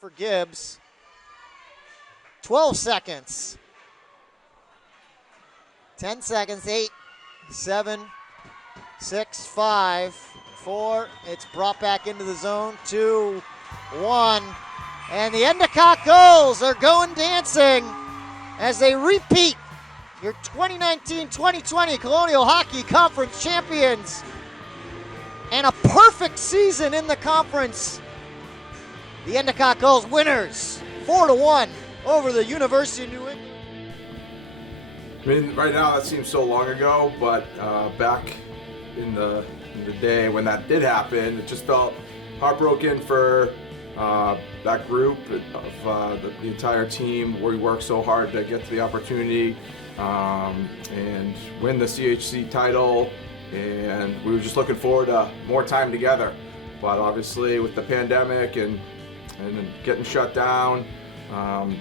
for Gibbs. 12 seconds. 10 seconds, 8, 7, 6, 5, 4. It's brought back into the zone, 2, 1. And the Endicott Gulls are going dancing as they repeat your 2019-2020 Colonial Hockey Conference champions. And a perfect season in the conference. The Endicott Gulls winners, 4-1 over the University of New England. I mean, right now that seems so long ago, but back in the day when that did happen, it just felt heartbroken for that group of the entire team. We worked so hard to get to the opportunity and win the CHC title, and we were just looking forward to more time together. But obviously with the pandemic and getting shut down,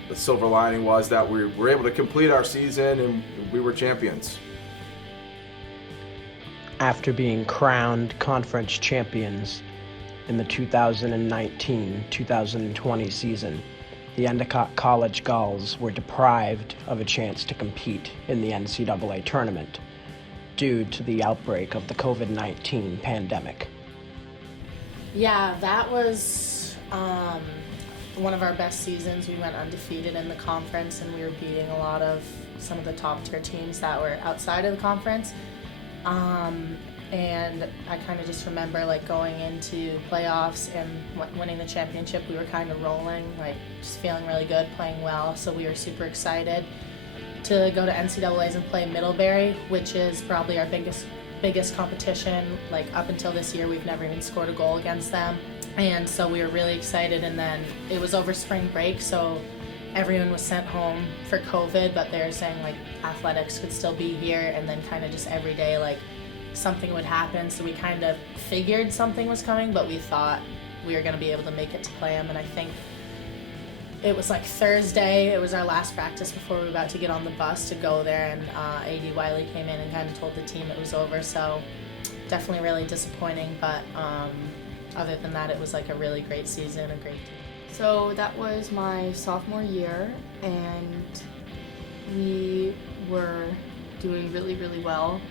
the silver lining was that we were able to complete our season and we were champions. After being crowned conference champions in the 2019-2020 season, the Endicott College Gulls were deprived of a chance to compete in the NCAA tournament due to the outbreak of the COVID-19 pandemic. Yeah, that was one of our best seasons. We went undefeated in the conference, and we were beating some of the top tier teams that were outside of the conference. And I kind of just remember going into playoffs and winning the championship. We were kind of rolling, just feeling really good, playing well. So we were super excited to go to NCAAs and play Middlebury, which is probably our biggest competition. Up until this year, we've never even scored a goal against them. And so we were really excited, and then it was over spring break, so everyone was sent home for COVID, but they were saying athletics could still be here, and then kind of just every day something would happen. So we kind of figured something was coming, but we thought we were going to be able to make it to play them. And I think it was Thursday, it was our last practice before we were about to get on the bus to go there, and AD Wiley came in and kind of told the team it was over. So definitely really disappointing, but other than that, it was a really great season, a great team. So that was my sophomore year, and we were doing really, really well.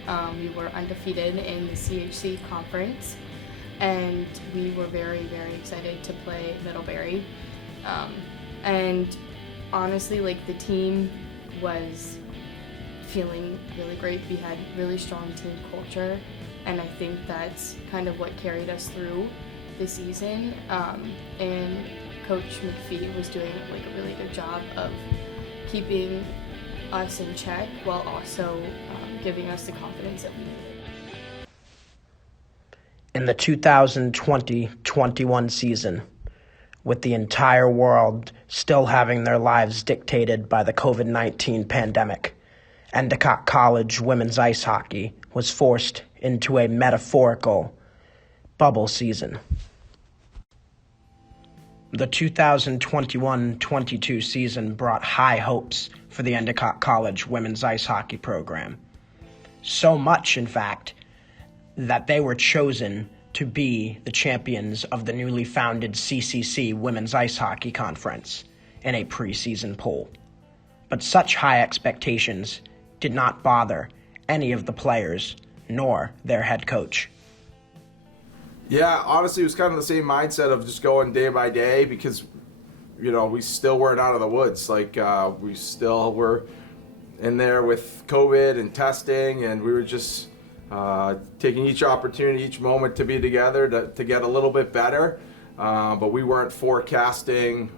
We were undefeated in the CHC conference, and we were very, very excited to play Middlebury. And honestly, the team was feeling really great. We had really strong team culture, and I think that's kind of what carried us through the season. And Coach McPhee was doing a really good job of keeping us in check while also giving us the confidence that we needed. In the 2020-21 season, with the entire world still having their lives dictated by the COVID-19 pandemic, Endicott College women's ice hockey was forced into a metaphorical bubble season. The 2021-22 season brought high hopes for the Endicott College women's ice hockey program. So much, in fact, that they were chosen to be the champions of the newly founded CCC Women's Ice Hockey Conference in a preseason poll. But such high expectations did not bother any of the players nor their head coach. Yeah, honestly, it was kind of the same mindset of just going day by day because, we still weren't out of the woods. We still were in there with COVID and testing, and we were just taking each opportunity, each moment to be together to get a little bit better. But we weren't forecasting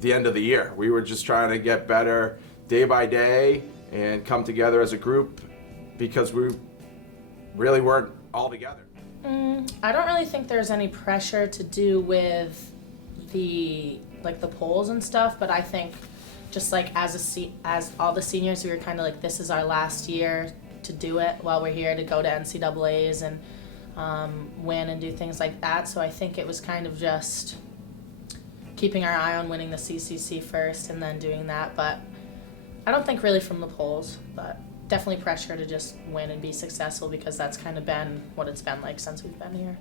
the end of the year. We were just trying to get better day by day and come together as a group because we really weren't all together. I don't really think there's any pressure to do with the polls and stuff, but I think just as all the seniors, we were kind of this is our last year to do it while we're here, to go to NCAAs and win and do things like that. So I think it was kind of just keeping our eye on winning the CCC first and then doing that. But I don't think really from the polls, but definitely pressure to just win and be successful because that's kind of been what it's been like since we've been here.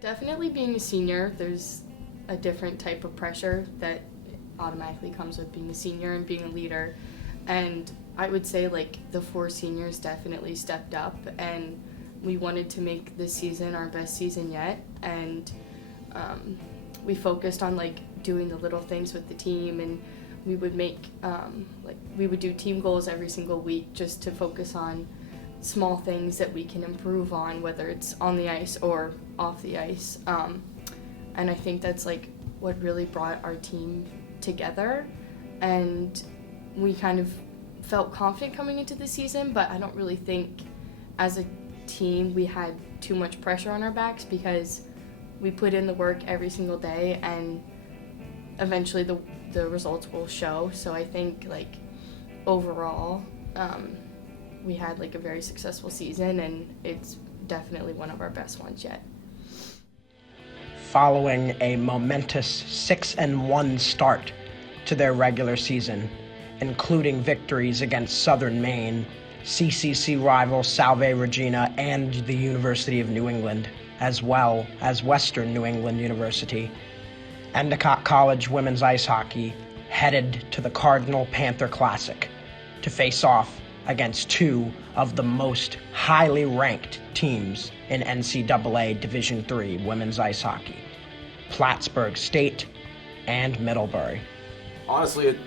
Definitely being a senior, there's a different type of pressure that automatically comes with being a senior and being a leader. And I would say like the 4 seniors definitely stepped up, and we wanted to make this season our best season yet. And we focused on like doing the little things with the team, and we would make we would do team goals every single week just to focus on small things that we can improve on, whether it's on the ice or off the ice. And I think that's like what really brought our team together, and we kind of felt confident coming into the season, but I don't really think as a team we had too much pressure on our backs because we put in the work every single day, and eventually the results will show. So I think like overall we had like a very successful season, and it's definitely one of our best ones yet. Following a momentous 6-1 start to their regular season, including victories against Southern Maine, CCC rival Salve Regina, and the University of New England, as well as Western New England University, Endicott College women's ice hockey headed to the Cardinal Panther Classic to face off against 2 of the most highly ranked teams in NCAA Division III women's ice hockey, Plattsburgh State and Middlebury. Honestly,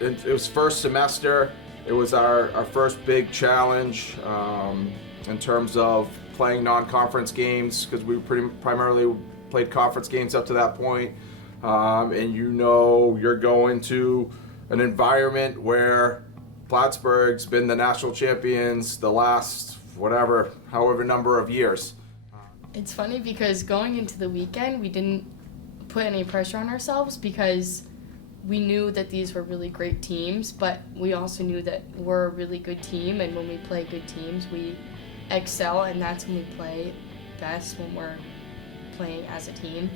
it was first semester. It was our first big challenge in terms of playing non-conference games, because we primarily played conference games up to that point. And you're going to an environment where Plattsburgh's been the national champions the last however number of years. It's funny because going into the weekend, we didn't put any pressure on ourselves because we knew that these were really great teams, but we also knew that we're a really good team, and when we play good teams, we excel, and that's when we play best, when we're playing as a team.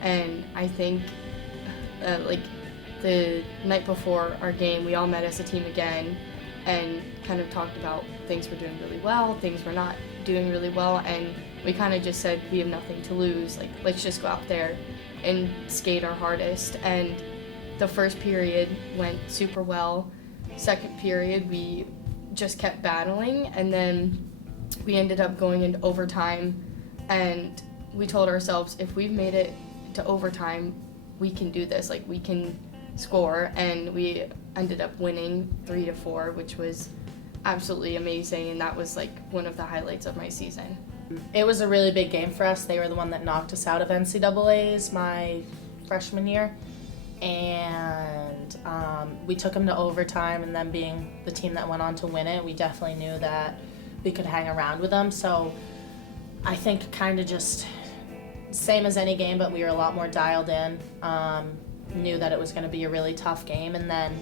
And I think like the night before our game, we all met as a team again and kind of talked about things we're doing really well, things we're not doing really well, and we kind of just said we have nothing to lose, like let's just go out there and skate our hardest. And the first period went super well. Second period we just kept battling, and then we ended up going into overtime, and we told ourselves if we've made it to overtime, we can do this, like we can score, and we ended up winning 3-4, which was absolutely amazing, and that was like one of the highlights of my season. It was a really big game for us. They were the one that knocked us out of NCAAs my freshman year, and we took them to overtime, and then being the team that went on to win it, we definitely knew that we could hang around with them. So I think kind of just same as any game, but we were a lot more dialed in, knew that it was going to be a really tough game. And then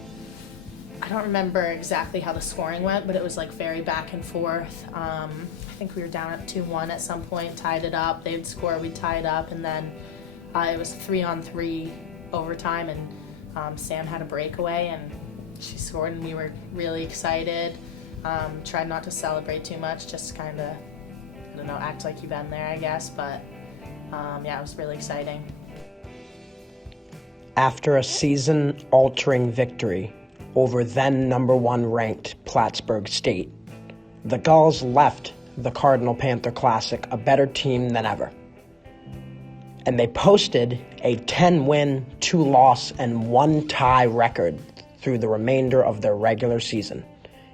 I don't remember exactly how the scoring went, but it was like very back and forth. I think we were down at 2-1 at some point, tied it up. They'd score, we'd tie it up, and then it was 3-on-3 overtime, and Sam had a breakaway, and she scored, and we were really excited. Tried not to celebrate too much, just kind of, I don't know, act like you've been there, I guess, but yeah, it was really exciting. After a season-altering victory over then number 1 ranked Plattsburgh State, the Gulls left the Cardinal Panther Classic a better team than ever. And they posted a 10-win, 2-loss, and 1-tie record through the remainder of their regular season,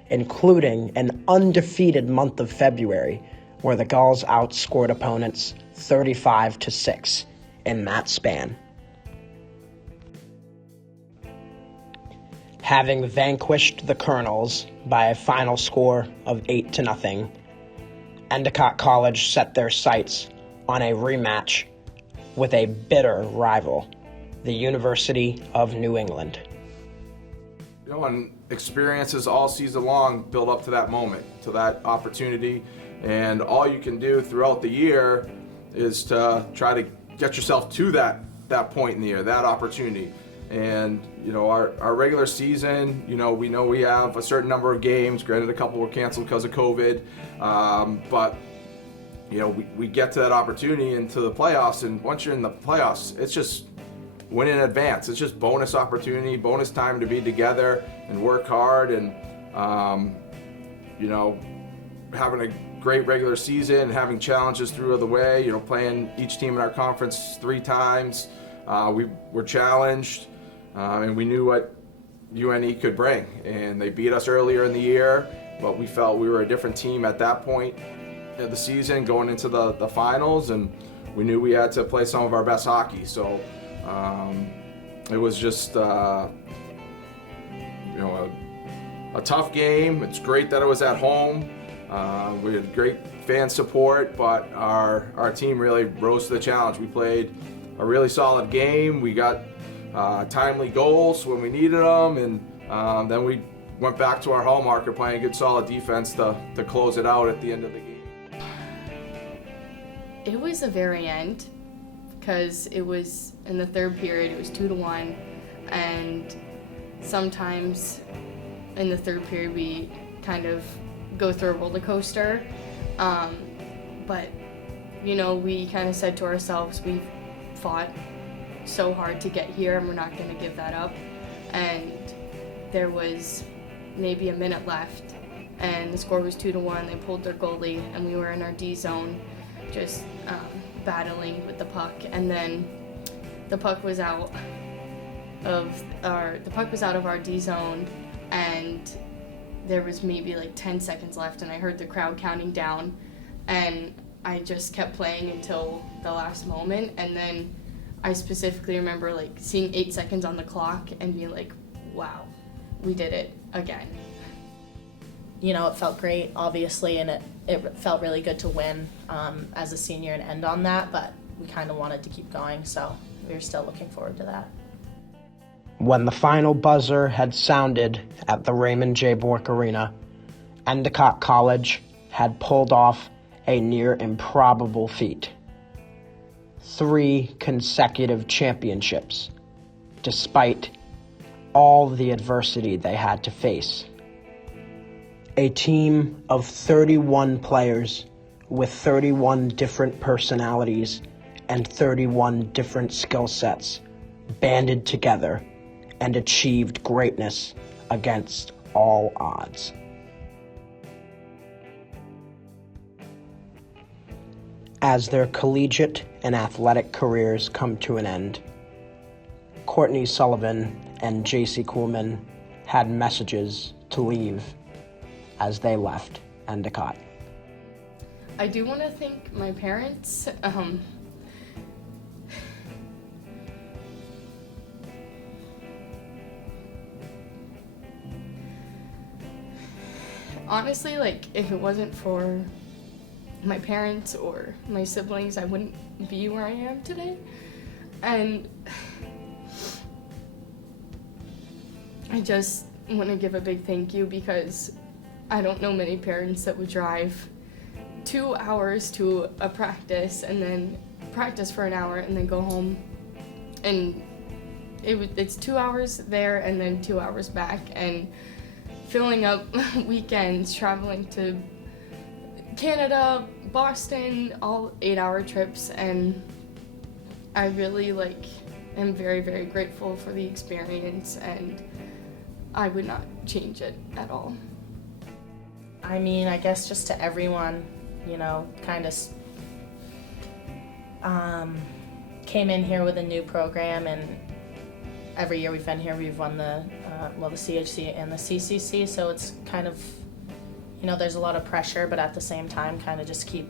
including an undefeated month of February where the Gulls outscored opponents 35-6 in that span. Having vanquished the Colonels by a final score of 8-0, Endicott College set their sights on a rematch with a bitter rival, the University of New England. And experiences all season long build up to that moment, to that opportunity, and all you can do throughout the year is to try to get yourself to that point in the year, that opportunity. And our regular season, we know we have a certain number of games. Granted, a couple were canceled because of COVID, but we get to that opportunity into the playoffs, and once you're in the playoffs, it's just win in advance. It's just bonus opportunity, bonus time to be together and work hard, and having a great regular season, having challenges through the way, playing each team in our conference 3 times. We were challenged, and we knew what UNE could bring, and they beat us earlier in the year, but we felt we were a different team at that point of the season going into the finals, and we knew we had to play some of our best hockey. So it was just a tough game. It's great that it was at home. We had great fan support, but our team really rose to the challenge. We played a really solid game. We got timely goals when we needed them, and then we went back to our hallmark of playing good solid defense to close it out at the end of the game. It was the very end, because it was in the third period, it was 2-1, and sometimes in the third period we kind of go through a roller coaster, but we kind of said to ourselves, we've fought so hard to get here and we're not going to give that up. And there was maybe a minute left and the score was 2-1. They pulled their goalie and we were in our D zone just battling with the puck, and then the puck was out of our D zone, and there was maybe like 10 seconds left, and I heard the crowd counting down, and I just kept playing until the last moment. And then I specifically remember like seeing 8 seconds on the clock and being like, wow, we did it again. It felt great, obviously, and it felt really good to win as a senior and end on that, but we kind of wanted to keep going, so we were still looking forward to that. When the final buzzer had sounded at the Raymond J. Bork Arena, Endicott College had pulled off a near improbable feat. 3 consecutive championships, despite all the adversity they had to face. A team of 31 players with 31 different personalities and 31 different skill sets banded together and achieved greatness against all odds. As their collegiate and athletic careers come to an end, Courtney Sullivan and Jacy Kuhlman had messages to leave as they left Endicott. I do want to thank my parents. Honestly, if it wasn't for my parents or my siblings, I wouldn't be where I am today. And I just want to give a big thank you, because I don't know many parents that would drive 2 hours to a practice and then practice for an hour and then go home. And it's 2 hours there and then 2 hours back, and filling up weekends, traveling to Canada, Boston, all 8-hour trips. And I really am very, very grateful for the experience, and I would not change it at all. I mean, I guess just to everyone, kind of came in here with a new program, and every year we've been here, we've won the CHC and the CCC, so it's kind of, there's a lot of pressure, but at the same time, kind of just keep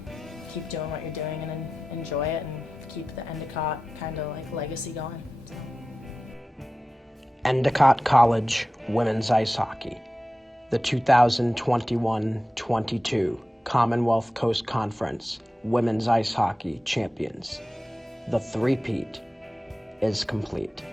doing what you're doing and enjoy it and keep the Endicott kind of legacy going. So. Endicott College Women's Ice Hockey, the 2021-22 Commonwealth Coast Conference Women's Ice Hockey Champions. The Three-Peat is complete.